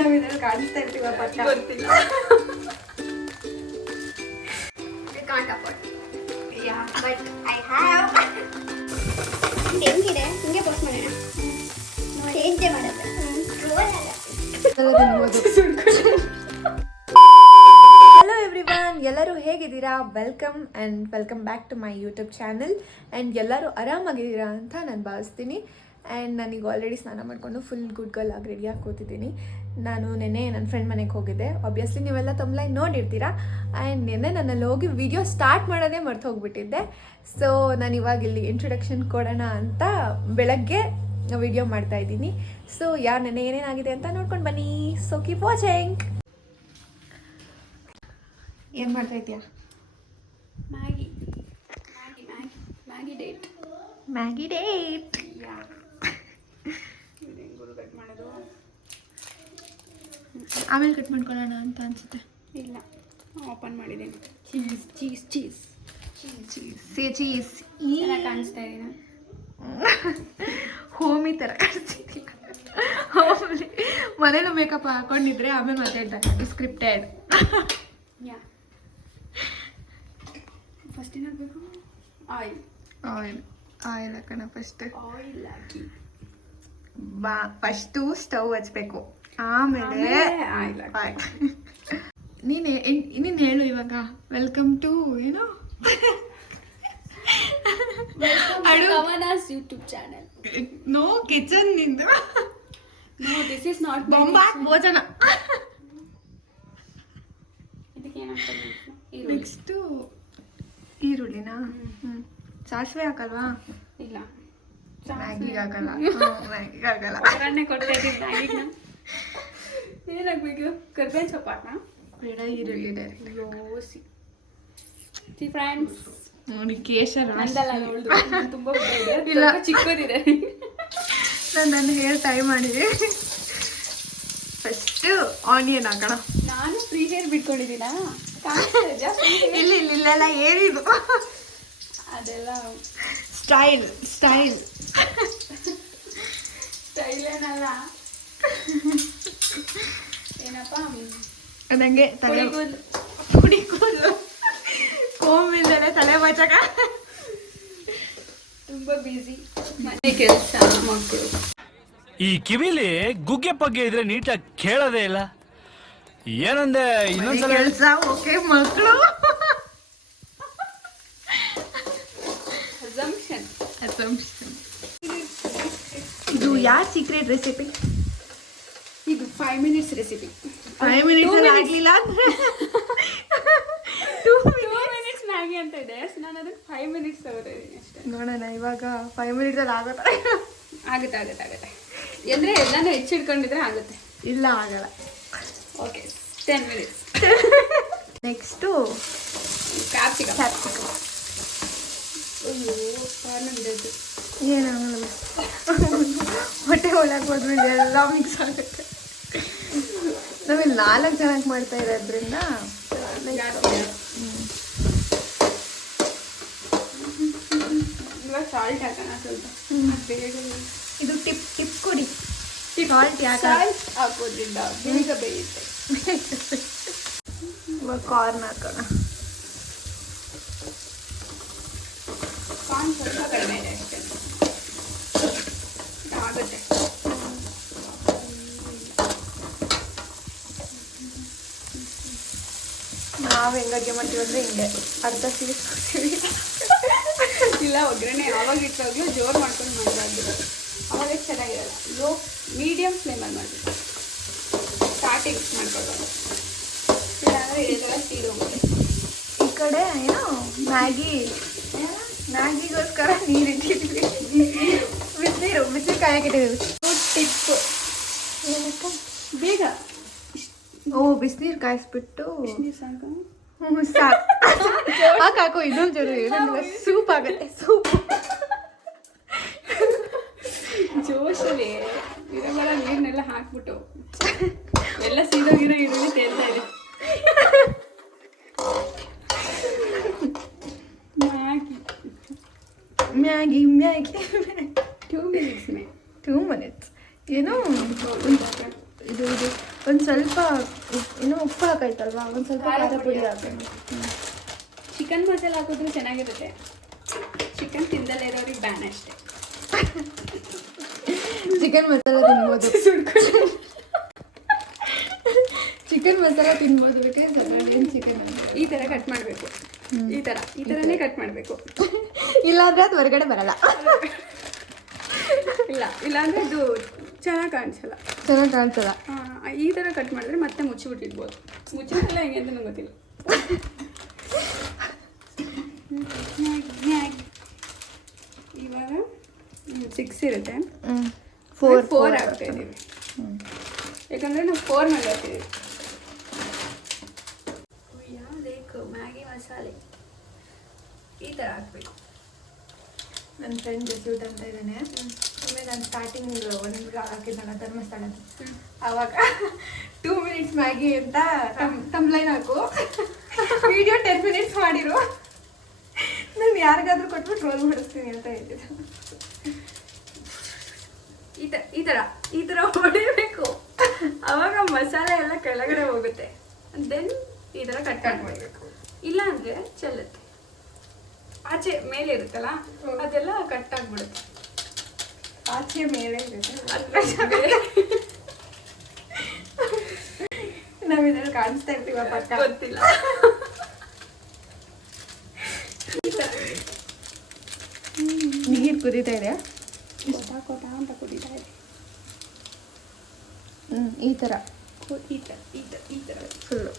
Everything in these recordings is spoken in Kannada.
ನಾವು ಇದ್ರಲ್ಲಿ ಕಾಣಿಸ್ತಾ ಇರ್ತೀವ ಪಟ್ಟ ಗೊತ್ತಿಲ್ಲ. I can't afford. Yeah, but I have. ಹೆಂಗಿದೆ ಹಿಂಗೆ ಪೋಸ್ಟ್ ಮಾಡೋಣ ಚೇಂಜ್ ಮಾಡೋದು ಹಲೋ ಎವ್ರಿವನ್, ಎಲ್ಲರೂ ಹೇಗಿದ್ದೀರಾ? Welcome back to my YouTube channel. And ಎಲ್ಲರೂ ಆರಾಮಾಗಿದ್ದೀರಾ ಅಂತ ನಾನು ಭಾವಿಸ್ತೀನಿ. ಆ್ಯಂಡ್ ನಾನೀಗ ಆಲ್ರೆಡಿ ಸ್ನಾನ ಮಾಡಿಕೊಂಡು ಫುಲ್ ಗುಡ್ ಗರ್ಲ್ ಆಗಿ ರೆಡಿಯಾಗಿ ಕೂತಿದ್ದೀನಿ. ನಾನು ನೆನ್ನೆ ನನ್ನ ಫ್ರೆಂಡ್ ಮನೆಗೆ ಹೋಗಿದ್ದೆ. ಆಬ್ವಿಯಸ್ಲಿ ನೀವೆಲ್ಲ ತಮ್ಲೈನ್ ನೋಡಿರ್ತೀರಾ. ಆ್ಯಂಡ್ ನೆನ್ನೆ ನನ್ನಲ್ಲಿ ಹೋಗಿ ವಿಡಿಯೋ ಸ್ಟಾರ್ಟ್ ಮಾಡೋದೇ ಮರ್ತು ಹೋಗ್ಬಿಟ್ಟಿದ್ದೆ. ಸೊ ನಾನು ಇವಾಗ ಇಲ್ಲಿ ಇಂಟ್ರೊಡಕ್ಷನ್ ಕೊಡೋಣ ಅಂತ ಬೆಳಗ್ಗೆ ವಿಡಿಯೋ ಮಾಡ್ತಾಯಿದ್ದೀನಿ. ಸೊ ನೆನ್ನೆ ಏನೇನಾಗಿದೆ ಅಂತ ನೋಡ್ಕೊಂಡು ಬನ್ನಿ. So keep watching. ಏನು ಮಾಡ್ತಾ ಇದೆಯಾ? ಮ್ಯಾಗಿ ಡೇಟ್ ಕಟ್ ಮಾಡೋದು ಆಮೇಲೆ ಕಟ್ ಮಾಡ್ಕೊಳ್ಳೋಣ ಅಂತ ಅನ್ಸುತ್ತೆ. ಇಲ್ಲ, ಓಪನ್ ಮಾಡಿದ್ದೀನಿ. ಚೀಸ್ ಚೀಸ್ ಚೀಸ್ ಕಾಣಿಸ್ತಾ ಇದೀನ? ಹೋಮಿ ಥರ ಕಾಣಿಸ್ತಿದ್ದೀಯ. ಹೋಮ್ಲಿ ಮನೇಲೂ ಮೇಕಪ್ ಹಾಕೊಂಡಿದ್ರೆ ಆಮೇಲೆ ಮಾತಾಡ್ತಾರೆ ಸ್ಕ್ರಿಪ್ಟೆಡ್. ಯಾ, ಫಸ್ಟ್ ಏನಾಗಬೇಕು? ಆಯಿಲ್ ಹಾಕೋಣ. ಫಸ್ಟ್ ಆಯಿಲ್ ಹಾಕಿ ಫಸ್ಟು ಸ್ಟವ್ ಹಚ್ಬೇಕು, ಆಮೇಲೆ ಆಯಿಲ್. ನೀನು ಹೇಳು ಇವಾಗ. ವೆಲ್ಕಮ್ ಟು ಏನೋ ಕವನಾಸ್ ಯೂಟ್ಯೂಬ್ ಚಾನಲ್. ನೋ ಕಿಚನ್ ನಿಂದು. ನೋ, ದಿಸ್ ಇಸ್ ನಾಟ್ ಬೊಂಬಾಟ್ ಭೋಜನ. ಇದಕ್ಕೆ ಏನಾಗ್ತದೆ? ನೆಕ್ಸ್ಟು ಈರುಳ್ಳಿನಾ? ಸಾಸಿವೆ ಹಾಕಲ್ವಾ? ಇಲ್ಲ, ಮ್ಯಾಗಿಗೆ ಹಾಕಲ್ಲ. ಮ್ಯಾಗಿಗೆ ಹಾಕಲ್ಲ. ಒಗ್ಗರಣೆ ಕೊಡ್ತಾ ಇದ್ದೀನಿ ಮ್ಯಾಗಿಗೆ. ಏನಾಗಬೇಕು? ಕರ್ಬೇವಿನ ಸೊಪ್ಪು ಹಾಕೋಣ. ಬೇಡ, ಈರುಳ್ಳಿ ಡೈರೆಕ್ಟ್. ಯೋಸಿ ಫ್ರೆಂಡ್ಸ್, ನೋಡಿ ಕೇಶರ ನಂದಲ್ಲ, ತುಂಬ ಇಲ್ಲ, ಚಿಕ್ಕದಿದೆ. ನಾನು ಹೇರ್ ಟೈ ಮಾಡಿದೆ. ಫಸ್ಟು ಆನಿಯನ್ ಹಾಕೋಣ. ನಾನು ಫ್ರೀ ಹೇರ್ ಬಿಟ್ಕೊಂಡಿದ್ದೀನ? ಇಲ್ಲೆಲ್ಲ ಏರಿದು ಅದೆಲ್ಲ ಸ್ಟೈಲ್ ಏನಲ್ಲ. ಏನಪ್ಪ ನಂಗೆ ತಲೆ ಪುಡಿ ಕೂದಲು ಕೋಮಿಲ್ದಲೆ ತಲೆ ಬಚ್ಚಕ ತುಂಬಾ ಬಿಸಿ ಮನೆ ಕೆಲಸ ಮಕ್ಕಳು. ಈ ಕಿವಿಲಿ ಗುಗ್ಗೆ ಪಗ್ಗೆ ಇದ್ರೆ ನೀಟಾಗಿ ಕೇಳೋದೇ ಇಲ್ಲ. ಏನಂದೆ? ಇನ್ನೊಂದ್ಸಲ ಕೆಲಸ. ಓಕೆ ಮಕ್ಕಳು. ಅಸಂಪ್ಷನ್. ಇದು ಯಾರ್ ಸೀಕ್ರೆಟ್ ರೆಸಿಪಿ? ಇದು 5 minutes ರೆಸಿಪಿ. 5 minutes ಆಗಲಿಲ್ಲ ಅಂದ್ರೆ 2 minutes ಮ್ಯಾಗಿ ಅಂತ ಇದೆ. ನಾನು ಅದಕ್ಕೆ 5 minutes ತಗೋತಾ ಇದ್ದೀನಿ ಅಷ್ಟೇ. ನೋಡೋಣ ಇವಾಗ 5 minutes ಅಲ್ಲಿ ಆಗುತ್ತೆ. ಆಗುತ್ತೆ ಅಂದ್ರೆ ಎಲ್ಲಾನು ಹೆಚ್ಚಿಡ್ಕೊಂಡಿದ್ರೆ ಆಗುತ್ತೆ. ಇಲ್ಲ, ಆಗಲ್ಲ. Okay, 10 minutes. Next capsicum. ಅಯ್ಯೋ, ಕಾರಣ ಬಿಡೋದು ಏನಾಗಲ್ಲ. ಹೊಟ್ಟೆ ಒಳಗೆ ಹೋದ್ರೆ ಎಲ್ಲ ಮಿಕ್ಸ್ ಆಗುತ್ತೆ. ನಾವಿಲ್ಲಿ 4 ಜನಕ್ಕೆ ಮಾಡ್ತಾ ಇರೋದ್ರಿಂದ ಇವಾಗ ಸಾಲ್ಟ್ ಹಾಕೋಣ ಸ್ವಲ್ಪ. ಇದು ಟಿಪ್ ಕೊಡಿ. ಸಾಲ್ಟ್ ಯಾಕೆ ಹಾಕೋದ್ರಿಂದ ಬೇಗ ಬೇಯುತ್ತೆ. ಇವಾಗ ಕಾರ್ನ್ ಹಾಕೋಣ. ಕಾರ್ನ್ ಸ್ವಲ್ಪ ಕಡಿಮೆ ಇದೆ ಅಷ್ಟೇ, ಆಗುತ್ತೆ. ನಾವು ಹೆಂಗೆ ಅಡುಗೆ ಮಾಡ್ತೀವಿ ಅಂದರೆ ಹಿಂಗೆ ಅರ್ಧ ಸೀರಿಸ್ಕೊತೀವಿ. ಇಲ್ಲ, ಒಗ್ಗರಣೆ ಯಾವಾಗ ಇಟ್ಟಾಗಲೂ ಜೋರು ಮಾಡ್ಕೊಂಡು ಮಾಡಬಾರ್ದು, ಅವಾಗ ಚೆನ್ನಾಗಿರಲ್ಲ. ಲೋ ಮೀಡಿಯಮ್ ಫ್ಲೇಮಲ್ಲಿ ಮಾಡಬೇಕು. ಸ್ಟಾರ್ಟಿಂಗ್ ಮಾಡ್ಕೊಳ್ಬಾರ್ದು, ಇಲ್ಲಾಂದರೆ ಇದೆಲ್ಲ ತೀರೋಗುತ್ತೆ. ಈ ಕಡೆ ಏನೋ ಮ್ಯಾಗಿಗೋಸ್ಕರ ನೀರು ಇಟ್ಟಿದ್ದೀವಿ. ಬಿಸಿ ಕಾಯಕ್ಕಿಟ್ಟಿದ್ದೀವಿ. ಟಿಪ್ಪು ಏನಕ್ಕ ಬೇಗ ಬಿಸಿನೀರು ಕಾಯಿಸ್ಬಿಟ್ಟು ಸಾಕು. ಸಾಕು ಹಾಕು. ಇದೊಂದು ಜೋರು ಸೂಪ್ ಆಗುತ್ತೆ. ಸೂಪ್ ಜೋಶಲ್ಲಿ ಇರೋಬರ ನೀರನ್ನೆಲ್ಲ ಹಾಕ್ಬಿಟ್ಟು ಎಲ್ಲ ಸೀದೋಗಿರೋ ಈರುಳ್ಳಿ ತೇಲ್ತಾ ಇದೆ. ಮ್ಯಾಗಿ 2 minutes ಏನೋ ಇದು ಒಂದು ಸ್ವಲ್ಪ ಇನ್ನೂ ಉಪ್ಪು ಹಾಕೈತಲ್ವಾ, ಒಂದು ಸ್ವಲ್ಪ ಖಾರ ಪುಡಿ ಹಾಕೋಣ. ಚಿಕನ್ ಮಸಾಲ ಹಾಕಿದ್ರು ಚೆನ್ನಾಗಿರುತ್ತೆ. ಚಿಕನ್ ತಿಂದಲೇ ಇರೋರಿಗೆ ಬ್ಯಾನ್ ಅಷ್ಟೇ. ಚಿಕನ್ ಮಸಾಲ ತಿನ್ಬೋದು, ಚಿಕನ್ ಮಸಾಲ ತಿನ್ಬೋದು. ಬೇಕಾದ್ರೆ ಚಿಕನ್ ಈ ಥರ ಕಟ್ ಮಾಡಬೇಕು. ಈ ಥರನೇ ಕಟ್ ಮಾಡಬೇಕು. ಇಲ್ಲಾಂದ್ರೆ ಅದು ಹೊರಗಡೆ ಬರಲ್ಲ. ಇಲ್ಲಾಂದ್ರೆ ಇದು ಚೆನ್ನಾಗಿ ಕಾಣಿಸಲ್ಲ. ಈ ಥರ ಕಟ್ ಮಾಡಿದ್ರೆ ಮತ್ತೆ ಮುಚ್ಚಿಬಿಟ್ಟಿರ್ಬೋದು. ಮುಚ್ಚಿಬಿಟ್ಟಲ್ಲ ಹೆಂಗೆ ಅಂತ ನಂಗೆ ಗೊತ್ತಿಲ್ಲ. ಇವಾಗ 6 ಇರುತ್ತೆ, 4 ಆಗ್ತಾ ಇದ್ದೀವಿ. ಯಾಕಂದರೆ ನಾವು 4 ಮೇಲೆ ಹಾಕ್ತೀವಿ. ಬೇಕು ಮ್ಯಾಗಿ ಮಸಾಲೆ ಈ ಥರ ಹಾಕಬೇಕು. ನನ್ನ ಫ್ರೆಂಡ್ ಜಸ್ಯೂಟ್ ಅಂತ ಇದ್ದಾನೆ. ಆಮೇಲೆ ನಾನು ಸ್ಟಾರ್ಟಿಂಗ್ ಒಂದು ಬ್ಲಾಗ್ ಹಾಕಿದ್ದಲ್ಲ ಧರ್ಮಸ್ಥಳದ, ಆವಾಗ 2 ಮಿನಿಟ್ಸ್ ಮ್ಯಾಗಿ ಅಂತ ತಮ್ಲೈನ್ ಹಾಕು, ವಿಡಿಯೋ 10 ಮಿನಿಟ್ಸ್ ಮಾಡಿರು, ನಾನು ಯಾರಿಗಾದ್ರೂ ಕೊಟ್ಬಿಟ್ಟು ಟ್ರೋಲ್ ಮಾಡಿಸ್ತೀನಿ ಅಂತ ಹೇಳ್ತಿದ್ದೆ. ಈ ಥರ ಹೊಡಿಬೇಕು. ಆವಾಗ ಮಸಾಲೆ ಎಲ್ಲ ಕೆಳಗಡೆ ಹೋಗುತ್ತೆ. ದೆನ್ ಈ ಥರ ಕಟ್ ಮಾಡಬೇಕು. ಇಲ್ಲ ಅಂದರೆ ಚೆಲ್ಲುತ್ತೆ. ಆಚೆ ಮೇಲೆ ಇರುತ್ತಲ್ಲ ಅದೆಲ್ಲ ಕಟ್ ಆಗಿಬಿಡುತ್ತೆ. ಆಚೆ ಮೇಲೆ ನಾವು ಇದ್ರಲ್ಲಿ ಕಾಣಿಸ್ತಾ ಇರ್ತೀವ ಪಕ್ಕ, ಗೊತ್ತಿಲ್ಲ. ನೀರು ಕುದೀತಾ ಇದೆ, ಕೊಟ ಅಂತ ಕುದೀತಾ ಇದೆ. ಈ ಥರ ಈ ಥರ ಫುಲ್ಲು.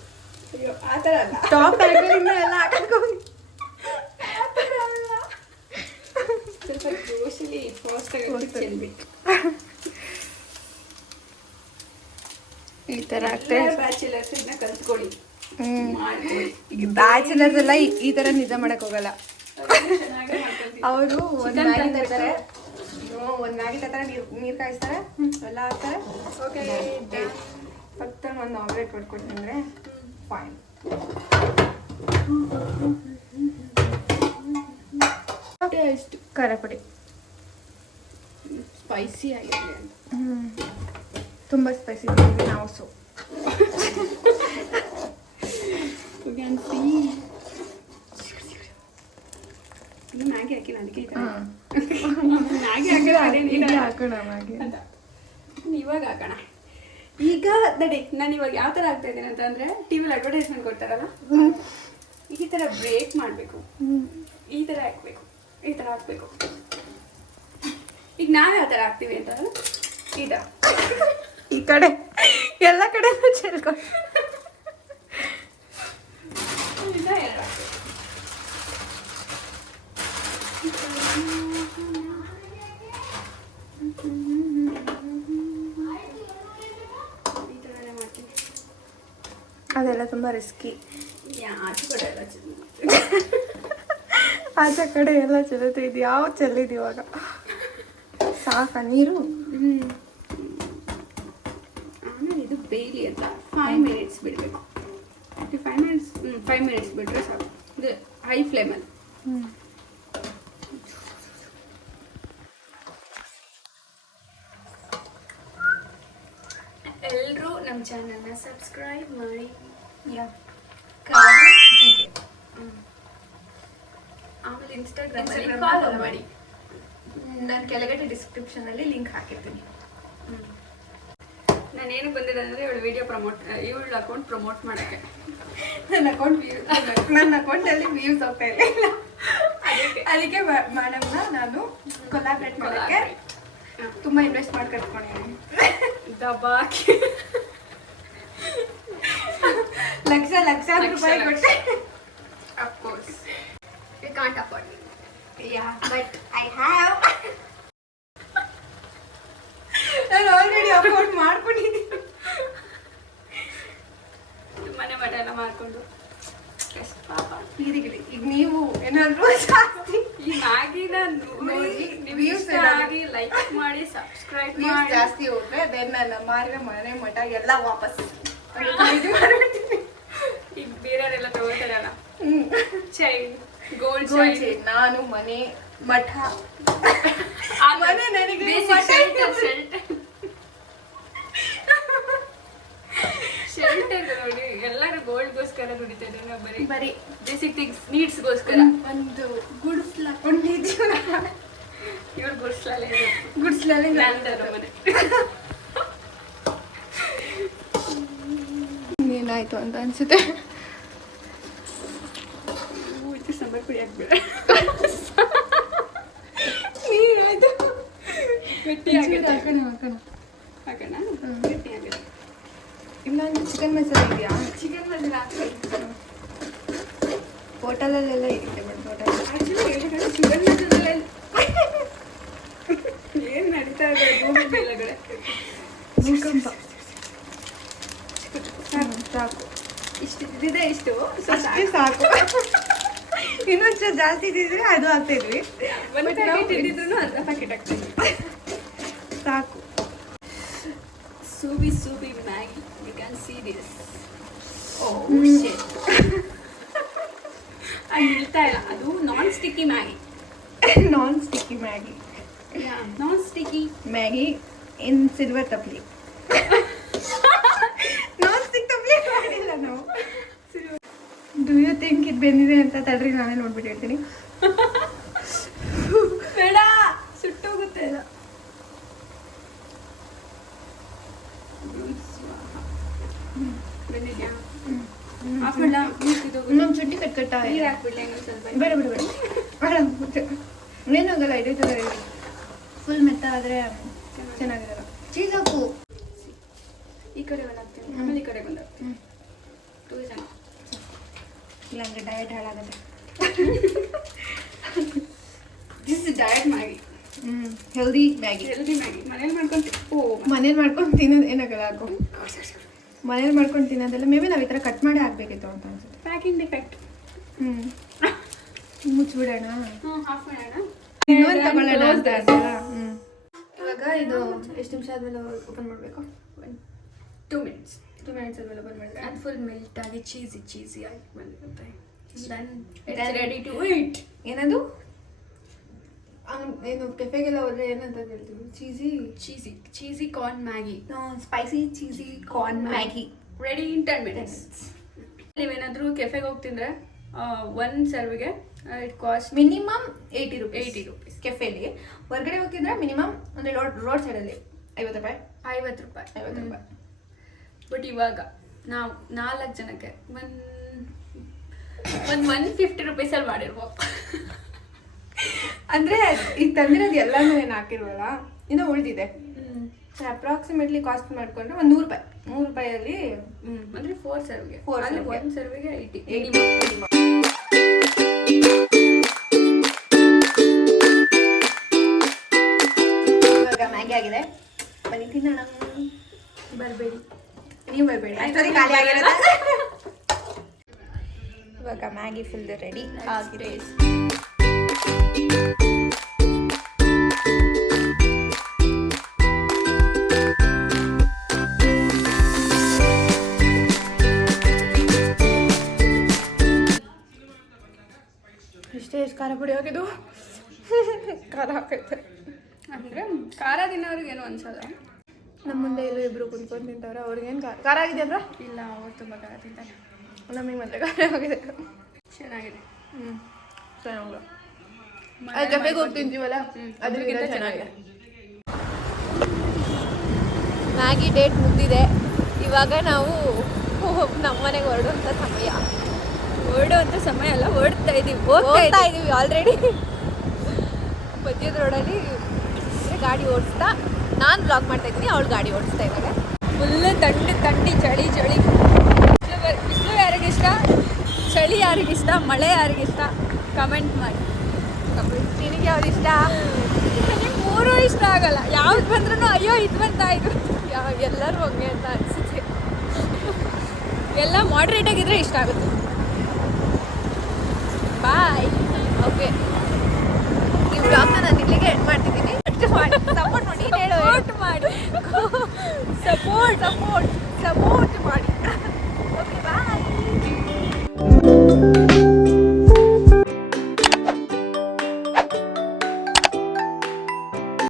ಅಯ್ಯೋ ಆ ಥರ ಅಲ್ಲ, ಟಾಪ್ ಎಲ್ಲ ಹಾಕೊಂಡು ಸ್ವಲ್ಪ ದೋಸೆಲಿ ಫಾಸ್ಟಾಗಿ ಚೆಲ್ಬಿಟ್ಟು ಈ ಥರ ಆಗ್ತದೆ. ಬ್ಯಾಚುಲರ್ಸ್ ಇದನ್ನ ಕಲ್ತ್ಕೊಳ್ಳಿ, ಮಾಡ್ಕೊಳ್ಳಿ. ಈಗ ಬ್ಯಾಚುಲರ್ಸ್ ಎಲ್ಲ ಈ ಥರ ನಿಜ ಮಾಡಕ್ ಹೋಗಲ್ಲ. ಅವರು ಒಂದು ಮ್ಯಾಗಿ ತರ್ತಾರೆ, ನೀರು ಕಾಯಿಸ್ತಾರೆ, ಎಲ್ಲ ಹಾಕ್ತಾರೆ. ಓಕೆ ಪಕ್ಕದಲ್ಲಿ ಒಂದು ಆಮ್ಲೆಟ್ ಕೊಟ್ಕೊಡ್ತಂದ್ರೆ ಫೈನ್. ಎಷ್ಟು ಖಾರ ಪುಡಿ ಸ್ಪೈಸಿ ಆಗಿರಲಿ ಅಂತ. ತುಂಬ ಸ್ಪೈಸಿ ಮಾಡ್ತೀವಿ ನಾವು. ಸೊ ಇನ್ನು ಮ್ಯಾಗಿ ಹಾಕಿಲ್ಲ, ಅದಕ್ಕೆ ಮ್ಯಾಗಿ ಹಾಕೋಣ ಮ್ಯಾಗಿ ಅಂತ ಇವಾಗ ಹಾಕೋಣ. ಈಗ ನಡಿ, ನಾನು ಇವಾಗ ಯಾವ ಥರ ಆಗ್ತಾ ಇದ್ದೀನಿ ಅಂತಂದರೆ, ಟಿ ವಿಲಿ ಅಡ್ವರ್ಟೈಸ್ಮೆಂಟ್ ಕೊಡ್ತಾರಲ್ಲ, ಈ ಥರ ಬ್ರೇಕ್ ಮಾಡಬೇಕು, ಈ ಥರ ಹಾಕಬೇಕು, ಈ ಥರ ಹಾಕಬೇಕು. ಈಗ ನಾವು ಯಾವ ಥರ ಹಾಕ್ತೀವಿ ಅಂತಂದ್ರೆ ಈ ಥರ ಈ ಕಡೆ ಎಲ್ಲ ಕಡೆ ಚೆಲ್ಕೊಂಡು ಇದನ್ನ ಎರಡು ಹಾಕ್ಬೇಕು. ಈ ಥರನೇ ಮಾಡ್ತೀನಿ. ಅದೆಲ್ಲ ತುಂಬ ರಿಸ್ಕಿ. ಆಚೆ ಕಡೆ ಎಲ್ಲ ಆಚೆ ಕಡೆ ಎಲ್ಲ ಚೆಲ್ಲುತ್ತೆ. ಇದು ಯಾವ ಚೆಲ್ಲಿದ್ದು ಇವಾಗ? ಸಾಕ ನೀರು? ಆಮೇಲೆ ಇದು ಬೇಯ್ಲಿ ಅಂತ 5 ಮಿನಿಟ್ಸ್ ಬಿಡಬೇಕು. 5 ಮಿನಿಟ್ಸ್ ಬಿಟ್ಟರೆ ಸಾಕು. ಇದು ಹೈ ಫ್ಲೇಮಲ್ಲಿ. ಎಲ್ಲರೂ ನಮ್ಮ ಚಾನಲ್ನ ಸಬ್ಸ್ಕ್ರೈಬ್ ಮಾಡಿ. ಆಮೇಲೆ ಇನ್ಸ್ಟಾಗ್ರಾಮಲ್ಲಿ ಫಾಲೋ ಮಾಡಿ. ನಾನು ಕೆಳಗಡೆ ಡಿಸ್ಕ್ರಿಪ್ಷನಲ್ಲಿ ಲಿಂಕ್ ಹಾಕಿರ್ತೀನಿ. ನಾನೇನು ಬಂದಿರೋದಂದರೆ ಇವಳು ವಿಡಿಯೋ ಇವಳ ಅಕೌಂಟ್ ಪ್ರಮೋಟ್ ಮಾಡೋಕ್ಕೆ. ನನ್ನ ಅಕೌಂಟಲ್ಲಿ ವ್ಯೂಸ್ ಹೋಗ್ತಾ ಇಲ್ಲ, ಅದಕ್ಕೆ ಮೇಡಮ್ನ ನಾನು ಕೊಲಾಬ್ರೇಟ್ ಮಾಡೋಕ್ಕೆ ತುಂಬ ಇನ್ವೆಸ್ಟ್ ಮಾಡಿ ಕಟ್ಕೊಂಡಿದ್ದೀನಿ. ದಬಾಕಿ ಲಕ್ಷಾಂತರ ರೂಪಾಯಿ ಕೊಟ್ಟೆ. Of course you can't afford me. But I have. ನಾನು ಆಲ್ರೆಡಿ ಅಫೋರ್ಡ್ ಮಾಡ್ಕೊಂಡಿದ್ದೀನಿ. ಮನೆ ಮಠ ಎಲ್ಲ ಮಾಡ್ಕೊಂಡು ಪಾಪ. ಈಗ ನೀವು ಏನಾದರೂ ಜಾಸ್ತಿ ಈ ಮ್ಯಾಗಿನ ನೋಡಿ ವ್ಯೂಸ್ ಆಗಿ ಲೈಕ್ ಮಾಡಿ ಸಬ್ಸ್ಕ್ರೈಬ್ ಮಾಡಿ ಜಾಸ್ತಿ ಹೋದ್ರೆ ದೆನ್ ನನ್ನ ಮಾರಿದ ಮನೆ ಮಠ ಎಲ್ಲ ವಾಪಸ್ ಮಾಡ್ಬಿಡ್ತೀನಿ. ಈಗ ಬೇರೆಯವರೆಲ್ಲ ತಗೋತಾರಲ್ಲ ಚೈನ್, ಗೋಲ್ಡ್ ಚೈನ್, ನಾನು ಮನೆ ಮಠ, ಮನೆ ನನಗೆ ಯಾರಿಗೋಸ್ಕರ ದುಡಿತಾ ಇದ್ದೀವಿ ನಾವು ಬರೀ ಬರೀ ಬೇಸಿಕ್ ಥಿಂಗ್ಸ್ ನೀಡ್ಸ್ಗೋಸ್ಕರ. ಒಂದು ಗುಡಿಸ್ಲಾಕೊಂಡಿದ್ದೀವಿ. ಇವ್ರು ಗುಡ್ಸ್ಲಲ್ಲೇ ಗುಡಿಸ್ಲಲ್ಲಿ ಗ್ರ್ಯಾಂಡರ್ ಮನೆ. ಏನಾಯ್ತು ಅಂತ ಅನ್ಸುತ್ತೆ. ಇದು ಸಾಂಬಾರ್ ಪುಡಿ ಹಾಕ್ಬೇಡ. ನೀರಾಯ್ತು. ಗಟ್ಟಿ ಆಗುತ್ತೆ. ಹಾಕೋಣ ಹಾಕೋಣ ಗಟ್ಟಿ ಆಗುತ್ತೆ. ಇನ್ನೊಂದು ಚಿಕನ್ ಮಸಾಲ ಇದೆಯಾ? ಚಿಕನ್ ಮಸಾಲ ಹಾಕ್ಬೇಕು. ಹೋಟೆಲಲ್ಲೆಲ್ಲ ಇರುತ್ತೆ but hotel actually chicken masala ಏನು ನಡೀತಾ ಇದೆ ಭೂಮಿ ಮೇಲೆಗಡೆ ಭೂಕಂಪ. ಸಾಕು, ಇಷ್ಟು ಇದ್ದಿದೆ ಇಷ್ಟು ಅಷ್ಟೇ ಸಾಕು. ಇನ್ನೊಂಚೂರು ಜಾಸ್ತಿ ಇದ್ದಿದ್ರೆ ಅದು ಹಾಕ್ತಿದ್ವಿ. ಒಂದು ಪ್ಯಾಕೆಟ್ ಇದ್ದಿದ್ರು ಅರ್ಧ ಪ್ಯಾಕೆಟ್ ಹಾಕ್ತಿದ್ವಿ. ಸಾಕು. ಸೂಬಿ Maggi you can see this. Oh shit. ಅದು ನಿಲ್ತಾ ಇಲ್ಲ. ಅದು non sticky Maggi. Non sticky Maggi. Non sticky Maggi in silver ತಪ್ಲಿ. ನಾನ್ ಸ್ಟಿಕ್ ತಪ್ಲಿ ಮಾಡಿಲ್ಲ ನಾವು. ಡೂ ಯು ಥಿಂಕ್ ಇದು ಬೆಂದಿದೆ ಅಂತ? ತಡ್ರಿ ನಾನೇ ನೋಡ್ಬಿಟ್ಟು ಹೇಳ್ತೀನಿ. ಬೇಡ, ಸುಟ್ಟೋಗುತ್ತೆ. ಬೆಂದಿದ್ಯಾ? ಹಾಕ್ಬಿಡ್ಲ? ಇನ್ನೊಂದು ಚುಟ್ಟಿ ಕಟ್ಕಟ್ಟ ನೀರು ಹಾಕ್ಬಿಡ್ಲಿ ಹಂಗೆ ಸ್ವಲ್ಪ? ಬೇಡ ಏನಾಗಲ್ಲ. ಇದೇ ಥರ ಫುಲ್ ಮೆತ್ತ ಆದರೆ ಚೆನ್ನಾಗಿರಲ್ಲ. ಚೀಸ್ ಹಾಕು. ಈ ಕಡೆ ಒಂದು ಹಾಕ್ತೀನಿ, ಆಮೇಲೆ ಈ ಕಡೆ ಒಂದು ಹಾಕ್ತೀನಿ. 2 ಜನ. ಇಲ್ಲಾಂದ್ರೆ ಡಯಟ್ ಹಾಳಾಗುತ್ತೆ. This is diet Maggi. Healthy Maggi. Healthy Maggi ಮನೇಲಿ ಮಾಡ್ಕೊಂತೀವಿ. ಮನೇಲಿ ಮಾಡ್ಕೊಂಡು ತಿನ್ನೋದು ಏನಾಗಲ್ಲ. ಹಾಕು. ಮನೇಲಿ ಮಾಡ್ಕೊಂಡು ತಿನ್ನೋದೆಲ್ಲ ಮೇ ಬಿ ನಾವು ಈ ಥರ ಕಟ್ ಮಾಡಿ ಹಾಕ್ಬೇಕಿತ್ತು ಅಂತ ಅನ್ಸುತ್ತೆ. Packing defect. ಮುಚ್ಚಿಬಿಡೋಣ. ಹಾಫ್ ಮಾಡೋಣ. ಇನ್ನೊಂದು ತಗೊಳ್ಳೋಣ ಅಂತ ಅನ್ಸಲ್ಲ. ಇವಾಗ ಇದು ಎಷ್ಟು ನಿಮಿಷ ಆದಮೇಲೆ ಓಪನ್ ಮಾಡಬೇಕು? 2 minutes. 2 minutes ಆದಮೇಲೆ ಓಪನ್ ಮಾಡಿದ್ರೆ ಅದು ಫುಲ್ ಮೆಲ್ಟ್ ಆಗಿ ಚೀಸಿ ಆಗಿ ಬಂದಿರುತ್ತೆ. Then it's ready to eat. ಏನದು? ಏನು ಕೆಫೆಗೆಲ್ಲ ಹೋದ್ರೆ ಏನಂತ ಹೇಳ್ತೀವಿ? Cheesy corn Maggi. Spicy cheesy corn Maggi ready in 10 minutes. ನೀವೇನಾದರೂ ಕೆಫೆಗೆ ಹೋಗ್ತಿದ್ರೆ ಒಂದು ಸರ್ವಿಗೆ it cost minimum 80 rupees. 80 rupees. ಕೆಫೆಲಿ. ಹೊರಗಡೆ ಹೋಗ್ತಿದ್ರೆ ಮಿನಿಮಮ್ ಅಂದರೆ ರೋಡ್ ಸೈಡಲ್ಲಿ 50 ರೂಪಾಯಿ. 50 ರೂಪಾಯಿ. 50 ರೂಪಾಯಿ. ಬಟ್ ಇವಾಗ ನಾವು 4 ಜನಕ್ಕೆ ಒಂದು 150 ರೂಪೀಸಲ್ಲಿ ಮಾಡಿರ್ಬೋದು. ಅಂದರೆ ಈಗ ತಂದಿರೋದು ಎಲ್ಲನೂ ಏನು ಹಾಕಿಲ್ವಲ್ಲ, ಇನ್ನೂ ಉಳಿದಿದೆ. ಅಪ್ರಾಕ್ಸಿಮೇಟ್ಲಿ ಕಾಸ್ಟ್ ಮಾಡಿಕೊಂಡ್ರೆ ಒಂದು 100 ರೂಪಾಯಿ. 100 ರೂಪಾಯಲ್ಲಿ ಅಂದರೆ 4 ಸರ್ವಿಗೆ. 4 ಅಲ್ಲಿ ಸರ್ವಿಗೆ. 1 ಸರ್ವಿಗೆ 80. ಇವಾಗ ಮ್ಯಾಗಿ ಆಗಿದೆ. ಬನ್ನಿ ತಿನ್ನೋಣ. ಬರಬೇಡಿ, ನೀವು ಬರಬೇಡಿ, ಅಷ್ಟೊತ್ತಿಗೆ ಖಾಲಿ ಆಗಿರೋದು. ಇವಾಗ ಮ್ಯಾಗಿ ಫುಲ್ ರೆಡಿ ಆಗಿದೆ. ಇಷ್ಟೇ ಎಷ್ಟು ಖಾರ ಪುಡಿ ಹಾಕಿದ್ದು. ಖಾರ ಹಾಕೈತೆ ಅಂದರೆ ಖಾರ ತಿನ್ನೋರಿಗೆ ಏನು ಅನ್ಸಲ್ಲ. ನಮ್ಮ ಮುಂದೆ ಎಲ್ಲೋ ಇಬ್ರು ಕುಂತ್ಕೊಂಡು ತಿಂತವ್ರೆ. ಅವ್ರಿಗೇನು ಖಾರ ಆಗಿದೆ ಅಂದ್ರೆ ಇಲ್ಲ, ಅವ್ರು ತುಂಬ ಖಾರ ತಿಂತಾರೆ. ನಮಗೆ ಮತ್ತೆ ಖಾರ ಆಗಿದೆ. ಚೆನ್ನಾಗಿದೆ. ಚೆನ್ನಾಗಿಲ್ಲ. ಅದು ಕೆಫೆಗೆ ಹೋಗಿ ತಿಂತೀವಲ್ಲ ಅದಕ್ಕಿಂತ ಚೆನ್ನಾಗಿದೆ. ಮ್ಯಾಗಿ ಡೇಟ್ ಮುಗಿದಿದೆ. ಇವಾಗ ನಾವು ನಮ್ಮನೆಗೆ ಹೊರಡುವಂಥ ಸಮಯ. ಹೊರಡುವಂಥ ಸಮಯ ಅಲ್ಲ, ಹೊರಡ್ತಾ ಇದ್ದೀವಿ. ಹೋಗ್ತಾ ಇದ್ದೀವಿ ಆಲ್ರೆಡಿ. ಮಧ್ಯದ ರೋಡಲ್ಲಿ ಗಾಡಿ ಓಡಿಸ್ತಾ ನಾನು ಬ್ಲಾಗ್ ಮಾಡ್ತಾ ಇದ್ದೀನಿ, ಅವಳು ಗಾಡಿ ಓಡಿಸ್ತಾ ಇದ್ದಾಳೆ. ಫುಲ್ಲು ಥಂಡಿ ಚಳಿ. ಬಿಸಿಲು ಯಾರಿಗಿಷ್ಟ, ಚಳಿ ಯಾರಿಗಿಷ್ಟ, ಮಳೆ ಯಾರಿಗಿಷ್ಟ ಕಮೆಂಟ್ ಮಾಡಿ. ನಿನಗೆ ಯಾವ್ದು ಇಷ್ಟ? ನನಗೆ 3 ಇಷ್ಟ ಆಗಲ್ಲ. ಯಾವ್ದು ಬಂದ್ರೂ ಅಯ್ಯೋ ಇದು ಬಂತಾ ಇದು. ಎಲ್ಲರೂ ಹಂಗೆ ಅಂತ ಅನಿಸುತ್ತೆ. ಎಲ್ಲ ಮಾಡ್ರೇಟ್ ಆಗಿದ್ರೆ ಇಷ್ಟ ಆಗುತ್ತೆ. ಬಾಯ್. ಓಕೆ, ಈ ಬ್ಲಾಗ್ನ ನಾನು ಇಲ್ಲಿಗೆ ಎಂಡ್ ಮಾಡ್ತಿದ್ದೀನಿ. ಸಪೋರ್ಟ್ ಮಾಡಿ.